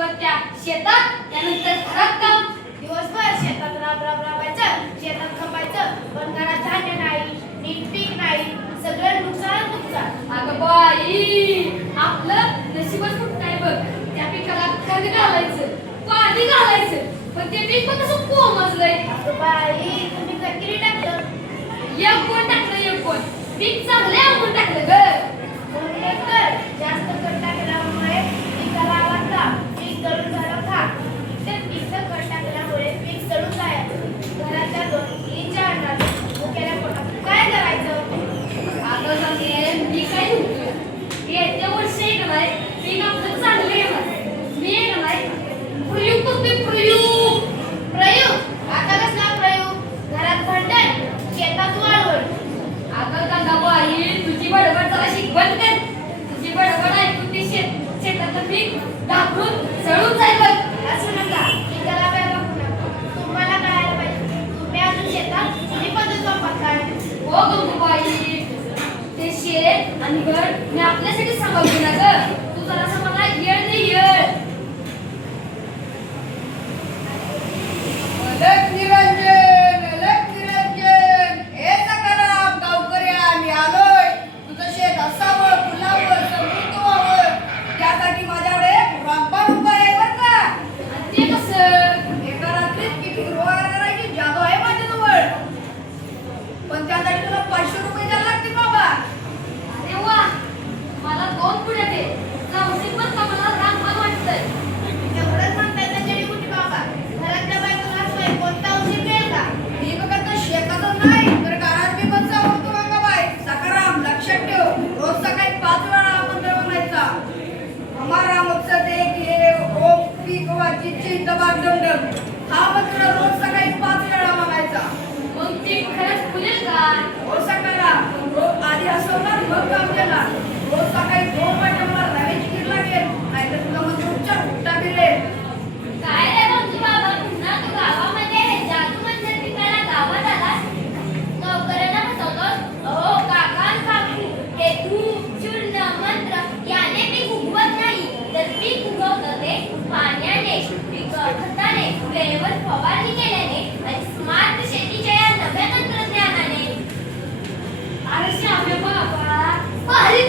दिवसभर त्या शेतात, त्यानंतर घरात काम. दिवसभर शेतात राबायचं, शेतात खपायचं, पण घरात धान्य नाही, नीट पीक नाही, सगळं नुकसान. अगं बाई, आपलं नशीबच कुठं आहे बघ. त्या पिकाला खत घालायचं, पाणी घालायचं, पण ते पीक पण कसं कोमजलंय. अगं बाई, तुम्ही किती टाकलं? एक कोण टाकलं, एक कोण पीक चांगलं आपण टाकलं ग. म्हणून तर जास्त खत टाकल्यामुळे पिकाला आवडला, पीक जळून झालं खा. इथं खत टाकल्यामुळे पीक जळून जायचं. घराच्या दोन्हीच्या अंडात मुक्याला पोटात काय करायचं? आता सांगते मी काय म्हणतो, येत्या वर्षी एक नाही पीक आपलं चांगलं येणार. मी एक नाही प्रयोग करते, प्रयोग? आता कसला प्रयोग? घरात भांडण, शेतात वाळवण. अगं गंगाबाई, तुझी बडबड जरा शिकवण कर. तुझी बडबड ऐकून ते शेताचं पीक ढाकून जळून जाईल बघ. असं नका, पिकाला काय बघू नका. तुम्हाला कळायला पाहिजे, तुम्ही अजून शेतात जुनी पद्धत वापरताय. हो गंगाबाई, ते शेत आणि घर मी आपल्यासाठी सांभाळते ना ग. तू जरासं मला येळ दे, येळ. अलक निरंजन, अलक निरंजन. हे सकाराम गावकरी, आम्ही आलोय. तुझं शेत असावं, फुलावं, समृद्ध व्हावं, त्यासाठी माझ्याकडे रामबाण उपाय आहे बरं का. आणि ते कसं? एका रात्रीत किती हिरवागार करायची जादू आहे माझ्याजवळ. पण त्यासाठी तुला 500 रुपये द्यायला लागतील बाबा. अरे वा, मला 2 पुढे दे. जाऊन पण का मला रामबाण वाटतंय. एवढंच म्हणताय तर जडीबुटी बाबा. घरातल्या बायकोला सोय कोणता औषध मिळेल का? मी फक्त शेतातच नाही तर घरात बी पण सावरतो गंगाबाई. सकाराम लक्षात ठेव, रोज सकाळी 5 वेळा मंत्र म्हणायचा. हमारा मकसद है कि ओम पीक वाची चिंतबाग डमडम. हा मंत्र रोज सकाळी 5 वेळा म्हणायचा. मग ते खरंच फुलेल का? हो सकाराम, रोज आधी हसवणार मग काम केला. रोज सकाळी 2 वाट्या मला रव्याची खीर लागेल, नाहीतर तुला मंत्र उच्चार फुटा फिरेल. काय रे भाऊजी बाबा, पुन्हा तू गावामध्ये जादू म्हणजे पिकाला गावात आलास? नोकरांना फसवतोस? अहो काका आणि काकू, हे धूप, चूर्ण, मंत्र याने पीक उगवत नाही, तर पीक उगवतं ते पाण्याने, खताने, वेळेवर फवारणी केल्याने आणि स्मार्ट शेतीच्या या नव्या तंत्रज्ञानाने. अरे श्यामे बाबा, भारी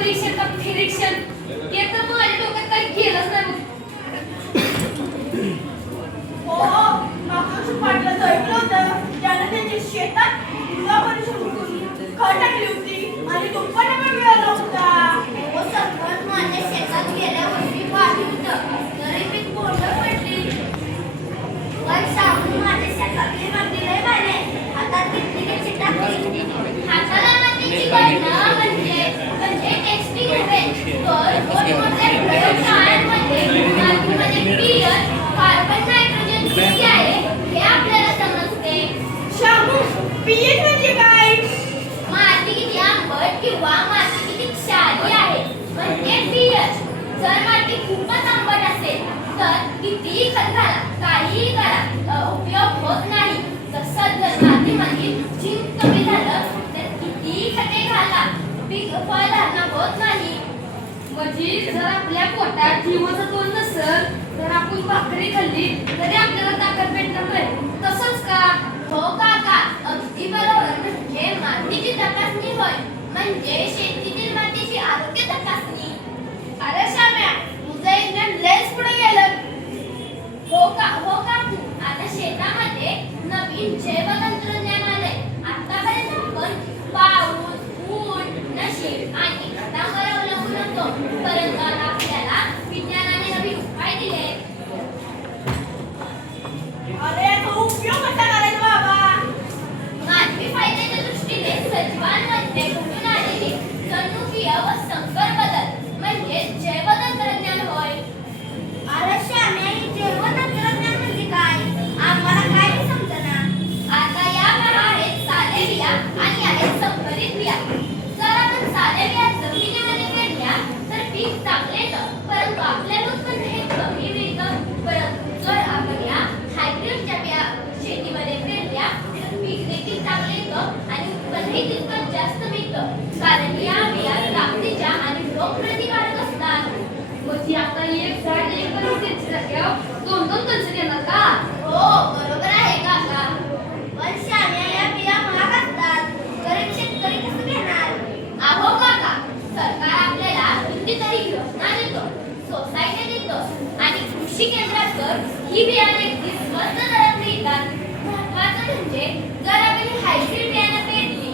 परीक्षण का फिरिक्षण ते तर माझ्या डोक्यात काही गेलंच नाही बघ. हो मागच्या वर्षी पाटलाचं ऐकलं होतं त्यानं त्यांच्या शेतात तुला परिश्रम करून खत टाकली होती आणि तुमचा पण मिळाला होता. हो सरपंच, माझ्या शेतात गेल्या वर्षी पाणी होतं तरी मी कोंडं पडली. पण साबण माझ्या शेतातली माती लय भारी आहे. हातात किती त्याची टाकली. हाताला मातीची गणना म्हणजे टेस्टिंग नव्हे तर मोठमोठ्या प्रयोगशाळांमध्ये मातीमध्ये पीएच, कार्बन, नायट्रोजन किती आहे हे आपल्याला समजते. शामू पीएच म्हणजे काय? माती किती आंबट किंवा माती किती क्षारी आहे म्हणजे पीएच. जर माती खूपच आंबट असेल तर कितीही खत घाला, काहीही करा, उपयोग होत नाही. तसंच जर मातीमधील झिंक कमी झालं तर कितीही खते घाला, पीक फळधारणा होत नाही. म्हणजे जर आपल्या पोटात जीवसत्व नसेल तर आपण भाकरी खाल्ली तरी आपल्याला ताकद भेटणार नाही. तसंच का? हो काका, अगदी बरोबर. म्हणजे मातीची तपासणी होय म्हणजे शेतीतील मातीची आरोग्य तपासणी. अरे शाम्या तुझं विज्ञान लयच पुढे गेलं. हो काकू, आता शेतामध्ये नवीन जैव तंत्रज्ञान आलंय. आतापर्यंत आपण पाऊस, ऊन, नशीब आणि खतांवर अवलंबून होतो, परंतु आता आपल्याला विज्ञानाने नवीन उपाय दिले. अरे याचा उपयोग कसा करायचा बाबा? मानवी फायद्याच्या दृष्टीने सजीवांमध्ये घडून आलेले जनुकीय व संकर बदल म्हणजे जैव तंत्रज्ञान होय. अरे श्याम्या, हे जैव तंत्रज्ञान म्हणजे काय? आम्हाला काय समजना. आता या आहेत साध्या बिया आणि आहेत संकरित बिया. जर आपण साध्या बिया जमिनीमध्ये पेरल्या तर पीक चांगले येतं, परंतु आपल्याला उत्पन्न हे कमी मिळतं. परंतु जर आपण या हायब्रिडच्या बिया शेतीमध्ये पेरल्या तर पीक देखील चांगले येतं आणि उत्पन्नही तितकंच जास्त मिळतं, कारण या बिया ताकदीच्या आणि रोगप्रतिकारक असतात. म्हणजे आता एक झाड एक परिस्थिती जाग्यावर दोन कणसं देणार का? हो बरोबर आहे काका. पण श्याम्या, या बिया महाग असतात, गरीब शेतकरी कसं घेणार? अहो काका, सरकार आपल्याला कितीतरी योजना देतो, सोसायटी देतो आणि कृषी केंद्रावर ही बियाणे अगदी स्वस्त दरात मिळतात. महत्त्वाचं म्हणजे जर आपण हायब्रिड बियाणं पेरली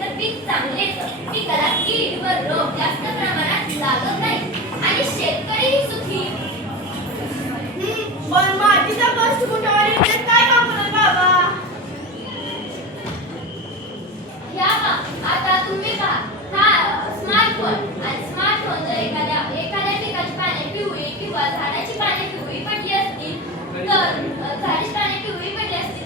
तर पीक चांगले येतं, पिकाला कीड व रोग जास्त प्रमाणात लागत नाही आणि शेतकरीही सुखी. पण मातीचा कष्ट कुठे काय काम करणार बाबा? या आता तुम्ही पहा, हा स्मार्टफोन आणि स्मार्टफोन जर एखाद्या पिकाची पाने पिवळी किंवा झाडाची पाने पिवळी पडली असतील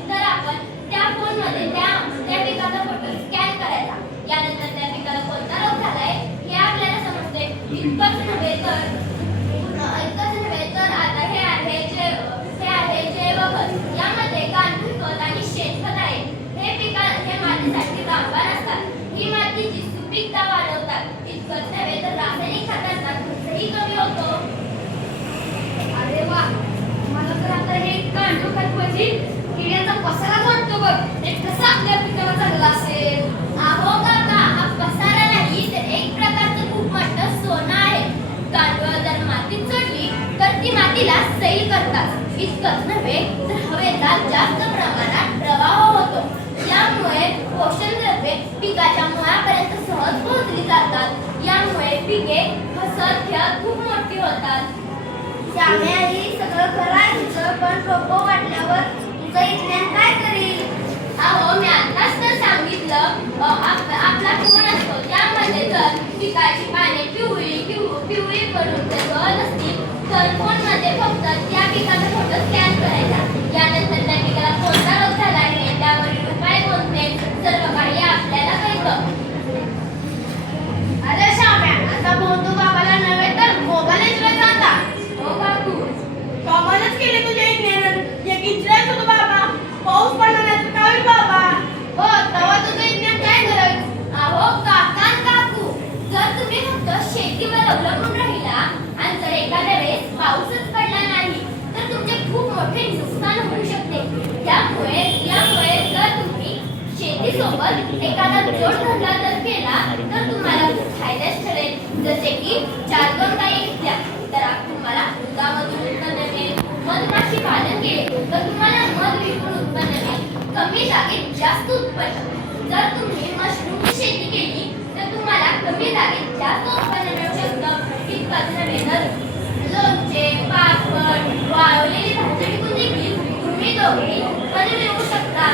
तर आपण त्या फोनमध्ये त्या पिकाचा फोटो स्कॅन करायचा. यानंतर त्या पिकाला कोणता रोग झालाय हे आपल्याला समजते. इतकंच नव्हे तर आता हे आहे जैव खत. यामध्ये गांडूळ खत आणि शेणखत आहे. हे मातीसाठी रामबाण असतात. ही मातीची सुपीकता वाढवतात. इतकंच नव्हे तर रासायनिक खतांचा खर्चही कमी होतो. अरे वा, मला तर आता हे गांडूळ खत म्हणजे किड्याचा पसारा वाटतो बघ. हे कसं आपल्या पिकाला चांगलं असेल? अहो काका, हा पसारा नाही तर एक प्रकारचं खूप मोठं सोनं आहे. गांडूळ जर मातीत चढली तर ती मातीला सैल करतात. इतकंच नव्हे तर हवेचा जास्त प्रमाणात प्रवाह होतो. यामुळे पोषण द्रव्ये पिकाच्या मुळापर्यंत सहज पोहोचली जातात. यामुळे पिके हसत खेळत खूप मोठी होतात. शाम्या, ही सगळं खरं आहे तुझं, पण रोपं वाढल्यावर तुझं विज्ञान काय करील? अहो, मी आताच तर सांगितलं, आपला फोन असतो त्यामध्ये जर पिकाची पाने पिवळी पडून जर गळत असतील तर फोनमध्ये फक्त त्या पिकाचा फोटो स्कॅन करायचा. यानंतर त्या पिकाला कोणता रोग झाला आहे, त्यावरील उपाय कोणते, सर्व काही आपल्याला कळतं. अरे शाम्या, आता बंधू बाबाला नव्हे तर मोबाईल इंटरेस्ट आता. हो काकू, कमालच केले तुझ्या विज्ञानानं. एक इंटरेस्ट होतो बाबा, पाऊस पडला नाही तर काय होईल बाबा? हो तेव्हा तुझं विज्ञान काय करत? अहो काका काकू, जर तुम्ही फक्त शेतीवर अवलंबून राहिला आणि जर एखाद्या वेळेस पाऊसच पडला नाही तर तुमचे खूप मोठे नुकसान होऊ शकते. त्यामुळे जर तुम्ही शेतीसोबत एखादा जोडधंदा जर केला तर तुम्हाला फायद्याच ठरेल. जसे की 4 गायी घेतल्या तर तुम्हाला दुधामधून उत्पन्न मिळेल. मधमाशी पालन केले तर तुम्हाला मध विकून उत्पन्न मिळेल. कमी जागेत जास्त उत्पन्न. जर तुम्ही मशरूमची शेती केली तर तुम्हाला कमी जागेत जास्त उत्पन्न मिळू शकतं. इतकंच नव्हे तर लोणचे, पापड, वाळवलेली भाजी विकून देखील तुम्ही दोघे उत्पन्न मिळवू शकता.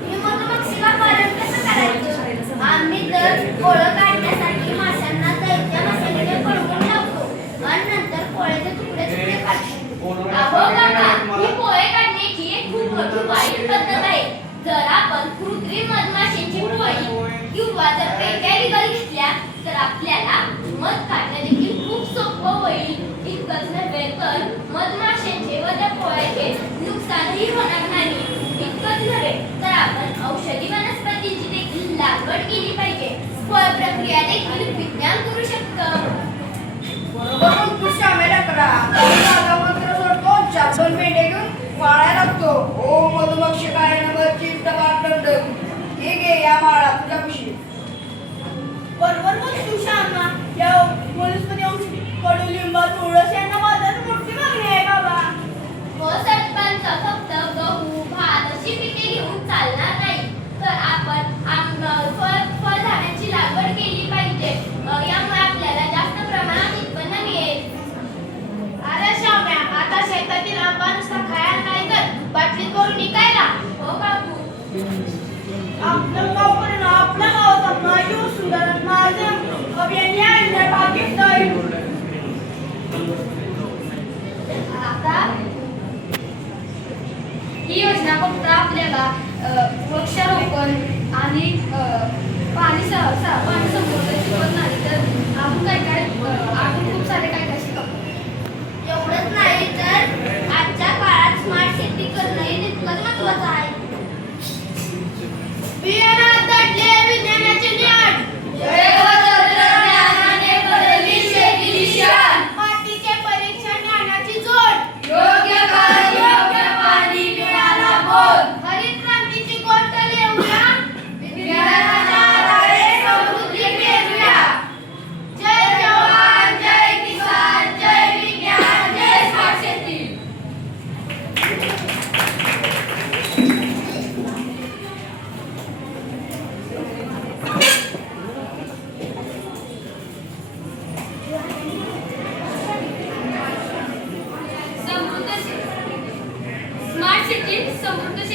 मी मधुमक्षिका पालन कसं करायचं? आम्ही तर पोळं काढण्यासाठी माशांना दैत्य मसाल्याने पडवून लावतो आणि नंतर पोळ्याचे तुकडे तुकडे काढतो. अहो काका, ही पोळे काढण्याची एक खूप मोठी वाईट पद्धत आहे. जर आपण कृत्रिम मधमाशींची पोळी किंवा जर पेट्या विकत घेतल्या तर आपल्याला मध काढणं देखील खूप सोपं होईल. इतकंच नव्हे तर मधमाशांचे व त्या पोळ्याचे नुकसानही होणार नाही. इतकंच नव्हे तर आपण औषधी वनस्पतींची देखील लागवड केली पाहिजे. फळ प्रक्रिया देखील विज्ञान करू शकतं. बरोबर तू श्यामेला करा. माझा मंत्र सोडतो, 4 मेंढे घेऊन वाळायला लागतो. ओ मधुमक्षिकाय नमः चित्तवादंड. हे घे या माळा तुझ्या पिशवीत. बरोबर बोलतो श्यामा. या वनस्पती औषधी कडुलिंब, तुळस यांना बाजारात मोठी मागणी आहे बाबा. व सरपंच फक्त गहू, भात अशी पिके घेऊन चालणार नाही. तर आपण फळझाडांची लागवड केली पाहिजे. यामुळे आपल्याला जास्त प्रमाणात उत्पन्न मिळेल. अरे श्याम्या, आता शेतातील आंबा नुसता खायला नाही तर बाटलीत भरून विकायला. हो काकू. आपलं गावकडे ना आपल्या गावात माझी सुधारण माझे अभियान यायला बाकीच नाही. आता ही योजना फक्त आपल्याला वृक्षारोपण आणि पाणी संवर्धन शिकवत नाही तर अजून अजून खूप सारे काय शिकवतो. एवढंच नाही तर आजच्या काळात स्मार्ट शेती करणं हे तितकंच महत्त्वाचं आहे. बियाणात दडले विज्ञानाचे ज्ञान. तंत्रज्ञानाने बदलली शेती दिशा. मातीचे परीक्षण ज्ञानाची जोड. योग्य काळ योग्य पाणी मिळाला बोध. हरित क्रांतीची गोष्ट लिहूया. विज्ञानाच्या आधारे समृद्धी पेरूया. जय जवान, जय किसान, जय विज्ञान, जय स्मार्ट शेती. समृद्ध स्मार्ट सिटी समृद्ध